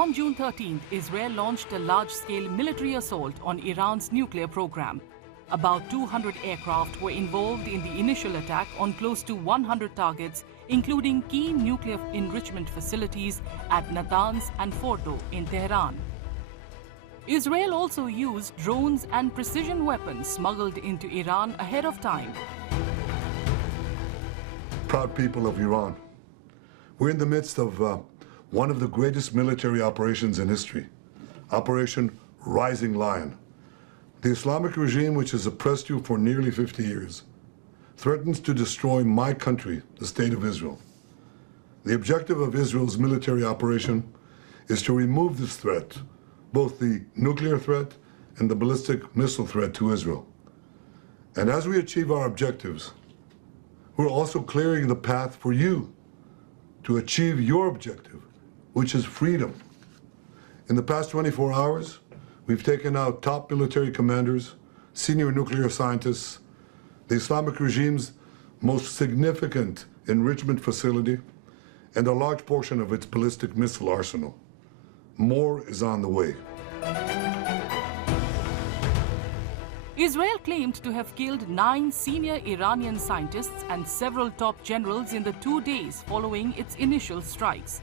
On June 13th, Israel launched a large-scale military assault on Iran's nuclear program. About 200 aircraft were involved in the initial attack on close to 100 targets, including key nuclear enrichment facilities at Natanz and Fordow in Tehran. Israel also used drones and precision weapons smuggled into Iran ahead of time. Proud people of Iran, we're in the midst of one of the greatest military operations in history, Operation Rising Lion. The Islamic regime, which has oppressed you for nearly 50 years, threatens to destroy my country, the State of Israel. The objective of Israel's military operation is to remove this threat, both the nuclear threat and the ballistic missile threat to Israel. And as we achieve our objectives, we're also clearing the path for you to achieve your objective, which is freedom. In the past 24 hours, we've taken out top military commanders, senior nuclear scientists, the Islamic regime's most significant enrichment facility, and a large portion of its ballistic missile arsenal. More is on the way. Israel claimed to have killed 9 senior Iranian scientists and several top generals in the 2 days following its initial strikes.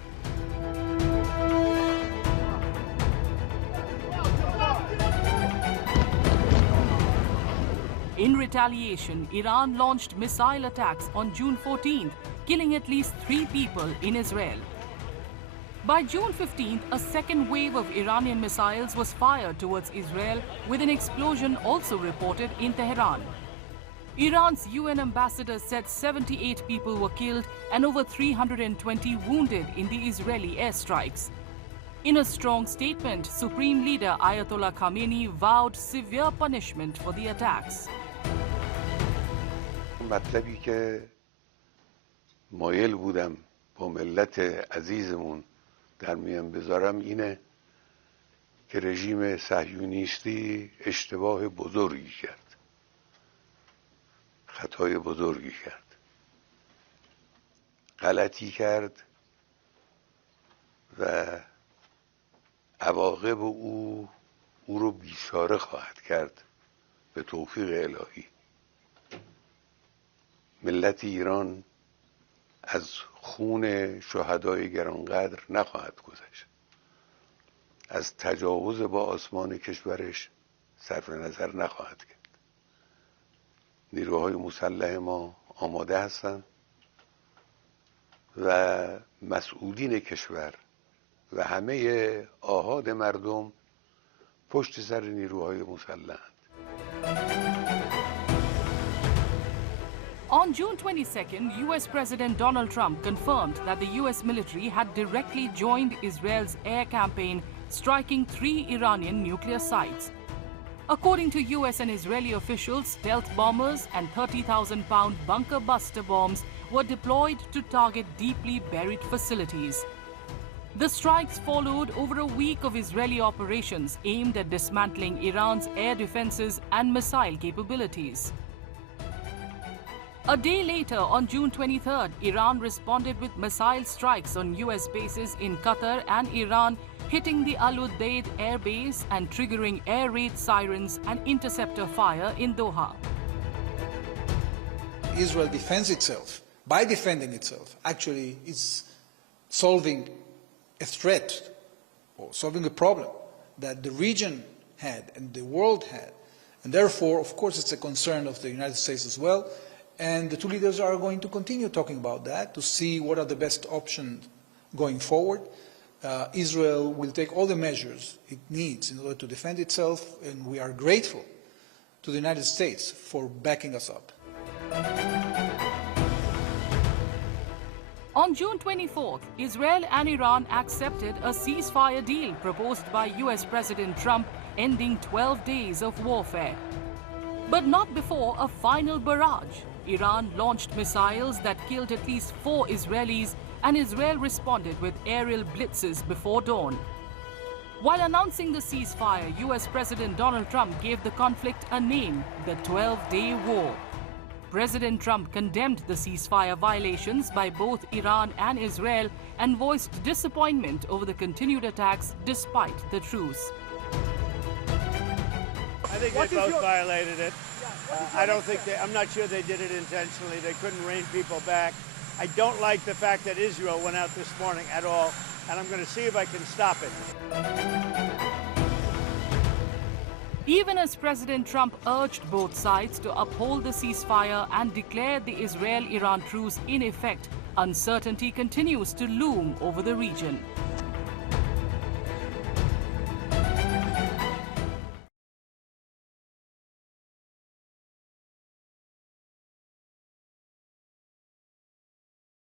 In retaliation, Iran launched missile attacks on June 14th, killing at least 3 people in Israel. By June 15th, a second wave of Iranian missiles was fired towards Israel, with an explosion also reported in Tehran. Iran's UN ambassador said 78 people were killed and over 320 wounded in the Israeli airstrikes. In a strong statement, Supreme Leader Ayatollah Khamenei vowed severe punishment for the attacks. مطلبی که مایل بودم با ملت عزیزمون در میان بذارم اینه که رژیم صهیونیستی اشتباه بزرگی کرد، خطای بزرگی کرد، غلطی کرد و عواقب او رو بیچاره خواهد کرد به توفیق الهی. ملت ایران از خون شهدای گرانقدر نخواهد گذشت. از تجاوز با آسمان کشورش صرف نظر نخواهد کرد. نیروهای مسلح ما آماده هستند و مسئولین کشور و همه آحاد مردم پشت سر نیروهای مسلحند. On June 22nd, US President Donald Trump confirmed that the US military had directly joined Israel's air campaign, striking 3 Iranian nuclear sites. According to US and Israeli officials, stealth bombers and 30,000-pound bunker buster bombs were deployed to target deeply buried facilities. The strikes followed over a week of Israeli operations aimed at dismantling Iran's air defenses and missile capabilities. A day later, on June 23rd, Iran responded with missile strikes on US bases in Qatar and Iran, hitting the Al Udeid air base and triggering air raid sirens and interceptor fire in Doha. Israel defends itself. By defending itself, actually, it's solving a threat or solving a problem that the region had and the world had. And therefore, of course, it's a concern of the United States as well. And the 2 leaders are going to continue talking about that to see what are the best options going forward. Israel will take all the measures it needs in order to defend itself, and we are grateful to the United States for backing us up. On June 24th, Israel and Iran accepted a ceasefire deal proposed by US President Trump, ending 12 days of warfare. But not before a final barrage. Iran launched missiles that killed at least 4 Israelis, and Israel responded with aerial blitzes before dawn. While announcing the ceasefire, US President Donald Trump gave the conflict a name: the 12-day war. President Trump condemned the ceasefire violations by both Iran and Israel and voiced disappointment over the continued attacks despite the truce. I think they both violated it. I'm not sure they did it intentionally. They couldn't rein people back. I don't like the fact that Israel went out this morning at all, and I'm going to see if I can stop it. Even as President Trump urged both sides to uphold the ceasefire and declare the Israel-Iran truce in effect, uncertainty continues to loom over the region.